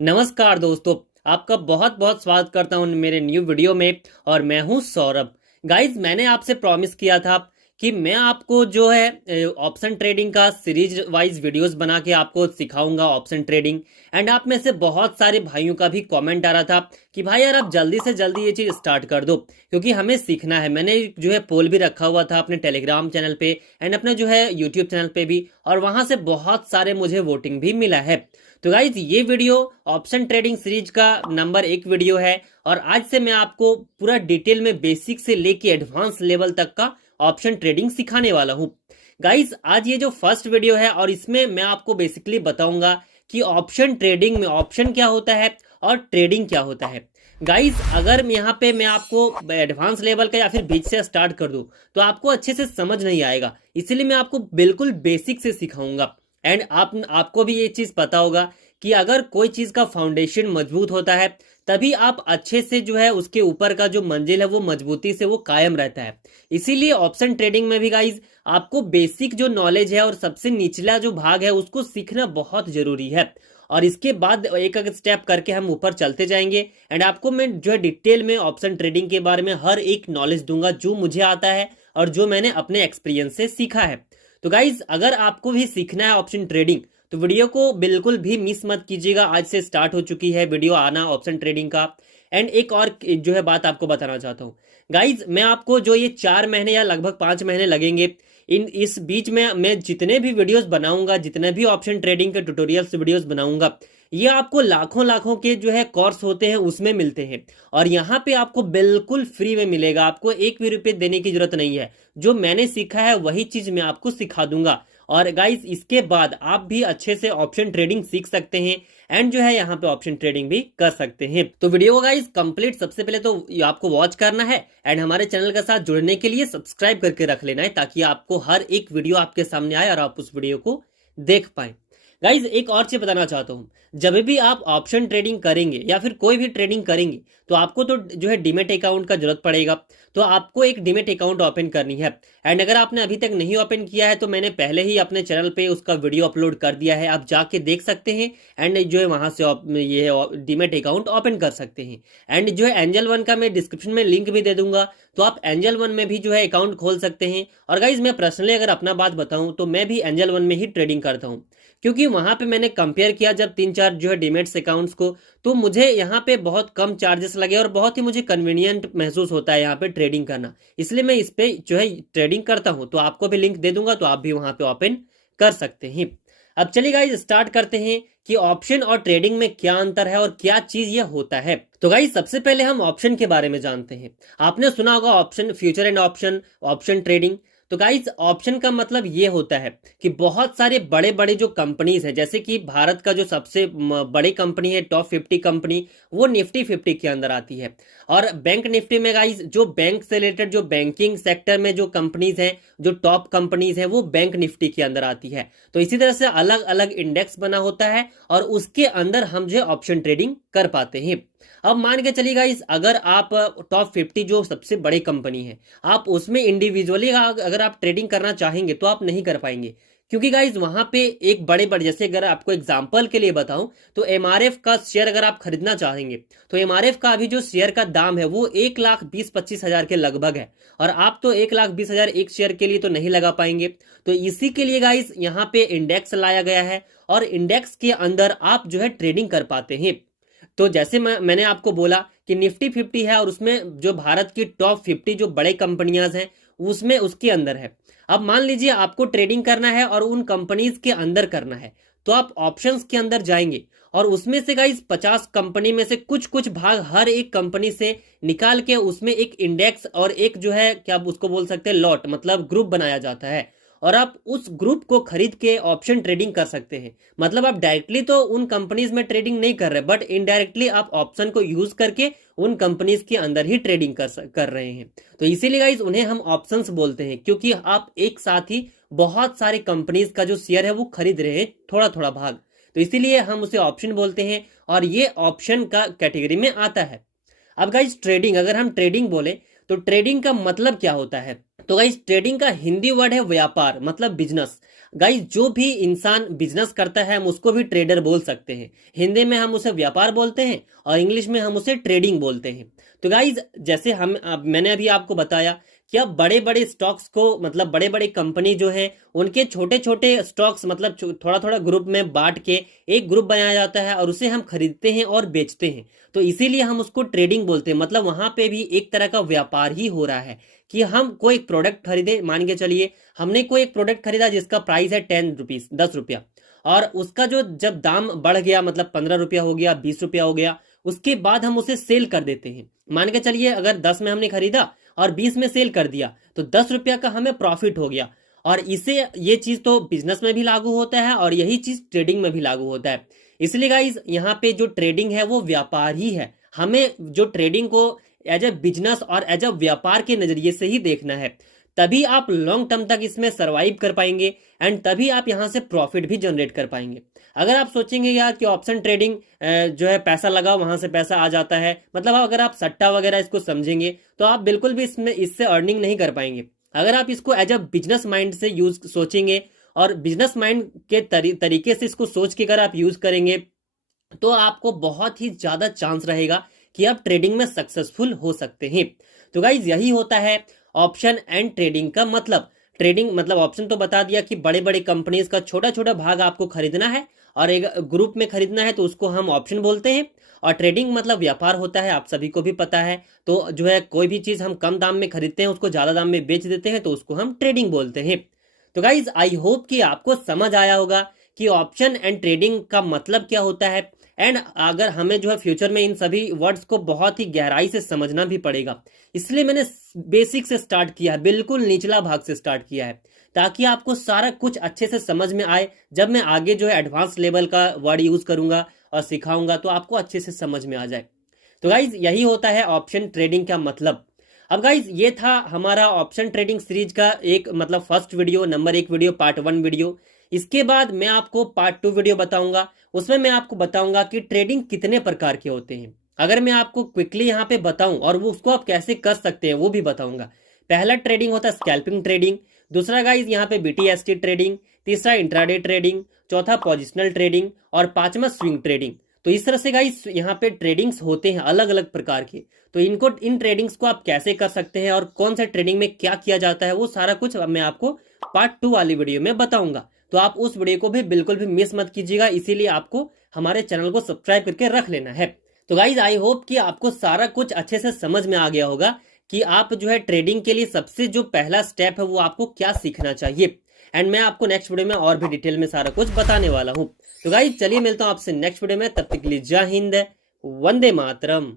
नमस्कार दोस्तों। आपका बहुत बहुत स्वागत करता हूं मेरे न्यू वीडियो में। और मैं हूं सौरभ। गाइज, मैंने आपसे प्रॉमिस किया था कि मैं आपको जो है ऑप्शन ट्रेडिंग का सीरीज वाइज वीडियोस बना के आपको सिखाऊंगा ऑप्शन ट्रेडिंग। एंड आप में से बहुत सारे भाइयों का भी कमेंट आ रहा था कि भाई यार आप जल्दी से जल्दी ये चीज़ स्टार्ट कर दो, क्योंकि हमें सीखना है। मैंने जो है पोल भी रखा हुआ था अपने टेलीग्राम चैनल पे एंड अपने जो है यूट्यूब चैनल पे भी, और वहां से बहुत सारे मुझे वोटिंग भी मिला है। तो गाइज, ये वीडियो ऑप्शन ट्रेडिंग सीरीज का नंबर 1 वीडियो है। और आज से मैं आपको पूरा डिटेल में बेसिक से लेके एडवांस लेवल तक का ऑप्शन ट्रेडिंग सिखाने वाला हूं। गाइज, आज ये जो फर्स्ट वीडियो है और इसमें मैं आपको बेसिकली बताऊंगा कि ऑप्शन ट्रेडिंग में ऑप्शन क्या होता है और ट्रेडिंग क्या होता है। गाइज, अगर यहाँ पे मैं आपको एडवांस लेवल का या फिर बीच से स्टार्ट कर दूं तो आपको अच्छे से समझ नहीं आएगा, इसीलिए मैं आपको बिल्कुल बेसिक से सिखाऊंगा। एंड आपको भी ये चीज पता होगा कि अगर कोई चीज का फाउंडेशन मजबूत होता है तभी आप अच्छे से जो है उसके ऊपर का जो मंजिल है वो मजबूती से वो कायम रहता है। इसीलिए ऑप्शन ट्रेडिंग में भी गाइज आपको बेसिक जो नॉलेज है और सबसे निचला जो भाग है उसको सीखना बहुत जरूरी है। और इसके बाद एक एक स्टेप करके हम ऊपर चलते जाएंगे। एंड आपको मैं जो है डिटेल में ऑप्शन ट्रेडिंग के बारे में हर एक नॉलेज दूंगा जो मुझे आता है और जो मैंने अपने एक्सपीरियंस से सीखा है। तो गाइज, अगर आपको भी सीखना है ऑप्शन ट्रेडिंग तो वीडियो को बिल्कुल भी मिस मत कीजिएगा। आज से स्टार्ट हो चुकी है वीडियो आना ऑप्शन ट्रेडिंग का। एंड एक और जो है बात आपको बताना चाहता हूँ गाइज, मैं आपको जो ये 4 महीने या लगभग 5 महीने लगेंगे, इस बीच में मैं जितने भी वीडियोस बनाऊंगा, जितने भी ऑप्शन ट्रेडिंग के ट्यूटोरियल्स वीडियोस बनाऊंगा, ये आपको लाखों लाखों के जो है कोर्स होते हैं उसमें मिलते हैं। और यहाँ पे आपको बिल्कुल फ्री में मिलेगा, आपको एक भी रुपये देने की जरूरत नहीं है। जो मैंने सीखा है वही चीज मैं आपको सिखा दूंगा। और गाइस, इसके बाद आप भी अच्छे से ऑप्शन ट्रेडिंग सीख सकते हैं एंड जो है यहाँ पे ऑप्शन ट्रेडिंग भी कर सकते हैं। तो वीडियो को गाइस कंप्लीट सबसे पहले तो आपको वॉच करना है एंड हमारे चैनल के साथ जुड़ने के लिए सब्सक्राइब करके रख लेना है, ताकि आपको हर एक वीडियो आपके सामने आए और आप उस वीडियो को देख पाए। गाइज, एक और चीज बताना चाहता हूँ, जब भी आप ऑप्शन ट्रेडिंग करेंगे या फिर कोई भी ट्रेडिंग करेंगे तो आपको तो जो है डीमेट अकाउंट का जरूरत पड़ेगा। तो आपको एक डीमेट अकाउंट ओपन करनी है। एंड अगर आपने अभी तक नहीं ओपन किया है तो मैंने पहले ही अपने चैनल पे उसका वीडियो अपलोड कर दिया है, आप जाके देख सकते हैं। एंड जो है वहां से ये डीमेट अकाउंट ओपन कर सकते हैं। एंड जो है एंजल वन का मैं डिस्क्रिप्शन में लिंक भी दे दूंगा, तो आप एंजल वन में भी जो है अकाउंट खोल सकते हैं। और गाइज, मैं पर्सनली अगर अपना बात बताऊं तो मैं भी एंजल वन में ही ट्रेडिंग करता हूं, क्योंकि वहां पे मैंने कंपेयर किया जब 3-4 जो है डीमेट्स अकाउंट्स को, तो मुझे यहाँ पे बहुत कम चार्जेस लगे और बहुत ही मुझे कन्वीनियंट महसूस होता है यहाँ पे ट्रेडिंग करना। इसलिए मैं इस पे जो है ट्रेडिंग करता हूँ, तो आपको भी लिंक दे दूंगा, तो आप भी वहां पे ओपन कर सकते हैं। अब चलिए गाइज, स्टार्ट करते हैं कि ऑप्शन और ट्रेडिंग में क्या अंतर है और क्या चीज यह होता है। तो गाइज, सबसे पहले हम ऑप्शन के बारे में जानते हैं। आपने सुना होगा option future and option, option trading. तो गाइज, ऑप्शन का मतलब ये होता है कि बहुत सारे बड़े बड़े जो कंपनीज है, जैसे कि भारत का जो सबसे बड़ी कंपनी है टॉप 50 कंपनी, वो निफ्टी 50 के अंदर आती है। और बैंक निफ्टी में गाइज जो बैंक से रिलेटेड जो बैंकिंग सेक्टर में जो कंपनीज हैं, जो टॉप कंपनीज हैं, वो बैंक निफ्टी के अंदर आती है। तो इसी तरह से अलग अलग इंडेक्स बना होता है और उसके अंदर हम जो ऑप्शन ट्रेडिंग कर पाते हैं। अब मान के चलिए गाइस, अगर आप टॉप 50 जो सबसे बड़ी कंपनी है, आप उसमें इंडिविजुअली अगर आप ट्रेडिंग करना चाहेंगे तो आप नहीं कर पाएंगे, क्योंकि गाइज वहां पे एक बड़े बड़े, जैसे अगर आपको एग्जांपल के लिए बताऊं तो एमआरएफ का शेयर अगर आप खरीदना चाहेंगे तो एमआरएफ का अभी जो शेयर का दाम है वो 1,20,25,000 के लगभग है। और आप तो 1,20,000 एक शेयर के लिए तो नहीं लगा पाएंगे। तो इसी के लिए गाइज यहाँ पे इंडेक्स लाया गया है और इंडेक्स के अंदर आप जो है ट्रेडिंग कर पाते हैं। तो जैसे मैंने आपको बोला कि निफ्टी 50 है और उसमें जो भारत की टॉप 50 जो बड़े कंपनियां हैं उसमें उसके अंदर है। अब मान लीजिए आपको ट्रेडिंग करना है और उन कंपनीज के अंदर करना है, तो आप ऑप्शंस के अंदर जाएंगे और उसमें से गाइस 50 कंपनी में से कुछ कुछ भाग हर एक कंपनी से निकाल के उसमें एक इंडेक्स और एक जो है क्या उसको बोल सकते हैं लॉट, मतलब ग्रुप बनाया जाता है। और आप उस ग्रुप को खरीद के ऑप्शन ट्रेडिंग कर सकते हैं। मतलब आप डायरेक्टली तो उन कंपनीज में ट्रेडिंग नहीं कर रहे, बट इनडायरेक्टली आप ऑप्शन को यूज करके उन कंपनीज के अंदर ही ट्रेडिंग कर रहे हैं। तो इसीलिए गाइज उन्हें हम ऑप्शंस बोलते हैं, क्योंकि आप एक साथ ही बहुत सारे कंपनीज का जो शेयर है वो खरीद रहे हैं, थोड़ा थोड़ा भाग। तो इसीलिए हम उसे ऑप्शन बोलते हैं और ये ऑप्शन का कैटेगरी में आता है। अब गाइज ट्रेडिंग, अगर हम ट्रेडिंग बोले तो ट्रेडिंग का मतलब क्या होता है, तो गाइस ट्रेडिंग का हिंदी वर्ड है व्यापार, मतलब बिजनेस। गाइस जो भी इंसान बिजनेस करता है हम उसको भी ट्रेडर बोल सकते हैं। हिंदी में हम उसे व्यापार बोलते हैं और इंग्लिश में हम उसे ट्रेडिंग बोलते हैं। तो गाइस जैसे मैंने अभी आपको बताया कि अब बड़े बड़े स्टॉक्स को मतलब बड़े बड़े कंपनी जो है उनके छोटे छोटे स्टॉक्स मतलब थोड़ा थोड़ा ग्रुप में बांट के एक ग्रुप बनाया जाता है और उसे हम खरीदते हैं और बेचते हैं। तो इसीलिए हम उसको ट्रेडिंग बोलते हैं। मतलब वहां पे भी एक तरह का व्यापार ही हो रहा है कि हम कोई प्रोडक्ट खरीदे, मान के चलिए हमने कोई एक प्रोडक्ट खरीदा जिसका प्राइस है 10 रुपीज, 10 रुपया, और उसका जो जब दाम बढ़ गया मतलब 15 रुपया हो गया, 20 रुपया हो गया, उसके बाद हम उसे सेल कर देते हैं। मान के चलिए अगर 10 में हमने खरीदा और 20 में सेल कर दिया तो 10 रुपया का हमें प्रॉफिट हो गया। और इसे ये चीज तो बिजनेस में भी लागू होता है और यही चीज ट्रेडिंग में भी लागू होता है। इसलिए गाइज यहाँ पे जो ट्रेडिंग है वो व्यापार ही है। हमें जो ट्रेडिंग को एज ए बिजनेस और एज ए व्यापार के नजरिए से ही देखना है, तभी आप लॉन्ग टर्म तक इसमें सरवाइव कर पाएंगे एंड तभी आप यहां से प्रॉफिट भी जनरेट कर पाएंगे। अगर आप सोचेंगे यार कि ऑप्शन ट्रेडिंग जो है पैसा लगाओ वहां से पैसा आ जाता है, मतलब अगर आप सट्टा वगैरह इसको समझेंगे तो आप बिल्कुल भी इससे अर्निंग नहीं कर पाएंगे। अगर आप इसको एज अ बिजनेस माइंड से यूज सोचेंगे और बिजनेस माइंड के तरीके से इसको सोच के अगर आप यूज करेंगे तो आपको बहुत ही ज्यादा चांस रहेगा कि आप ट्रेडिंग में सक्सेसफुल हो सकते हैं। तो गाइज यही होता है ऑप्शन एंड ट्रेडिंग का मतलब। ट्रेडिंग मतलब ऑप्शन तो बता दिया कि बड़े बड़े कंपनीज का छोटा छोटा भाग आपको खरीदना है और एक ग्रुप में खरीदना है तो उसको हम ऑप्शन बोलते हैं। और ट्रेडिंग मतलब व्यापार होता है, आप सभी को भी पता है। तो जो है कोई भी चीज हम कम दाम में खरीदते हैं उसको ज्यादा दाम में बेच देते हैं तो उसको हम ट्रेडिंग बोलते हैं। तो गाइज आई होप कि आपको समझ आया होगा कि ऑप्शन एंड ट्रेडिंग का मतलब क्या होता है। एंड अगर हमें जो है फ्यूचर में इन सभी वर्ड्स को बहुत ही गहराई से समझना भी पड़ेगा, इसलिए मैंने बेसिक से स्टार्ट किया है, बिल्कुल निचला भाग से स्टार्ट किया है, ताकि आपको सारा कुछ अच्छे से समझ में आए। जब मैं आगे जो है एडवांस लेवल का वर्ड यूज करूंगा और सिखाऊंगा तो आपको अच्छे से समझ में आ जाए। तो गाइज यही होता है ऑप्शन ट्रेडिंग का मतलब। अब गाइज ये था हमारा ऑप्शन ट्रेडिंग सीरीज का एक मतलब first video, number 1 video, part 1 video. इसके बाद मैं आपको पार्ट 2 वीडियो बताऊंगा, उसमें मैं आपको बताऊंगा कि ट्रेडिंग कितने प्रकार के होते हैं। अगर मैं आपको क्विकली यहाँ पे बताऊं और वो उसको आप कैसे कर सकते हैं वो भी बताऊंगा। पहला ट्रेडिंग होता है स्कैल्पिंग ट्रेडिंग, दूसरा गाइज यहाँ पे BTST ट्रेडिंग, तीसरा इंट्राडे ट्रेडिंग, चौथा पोजिशनल ट्रेडिंग और पांचवा स्विंग ट्रेडिंग। तो इस तरह से गाइज यहाँ पे ट्रेडिंग्स होते हैं अलग अलग प्रकार के। तो इन ट्रेडिंग्स को आप कैसे कर सकते हैं और कौन सा ट्रेडिंग में क्या किया जाता है वो सारा कुछ मैं आपको पार्ट 2 वाली वीडियो में बताऊंगा। तो आप उस वीडियो को भी बिल्कुल भी मिस मत कीजिएगा, इसीलिए आपको हमारे चैनल को सब्सक्राइब करके रख लेना है। तो गाइज आई होप कि आपको सारा कुछ अच्छे से समझ में आ गया होगा कि आप जो है ट्रेडिंग के लिए सबसे जो पहला स्टेप है वो आपको क्या सीखना चाहिए। एंड मैं आपको नेक्स्ट वीडियो में और भी डिटेल में सारा कुछ बताने वाला हूँ। तो गाइज चलिए मिलता हूँ आपसे नेक्स्ट वीडियो में, तब तक के लिए जय हिंद, वंदे मातरम।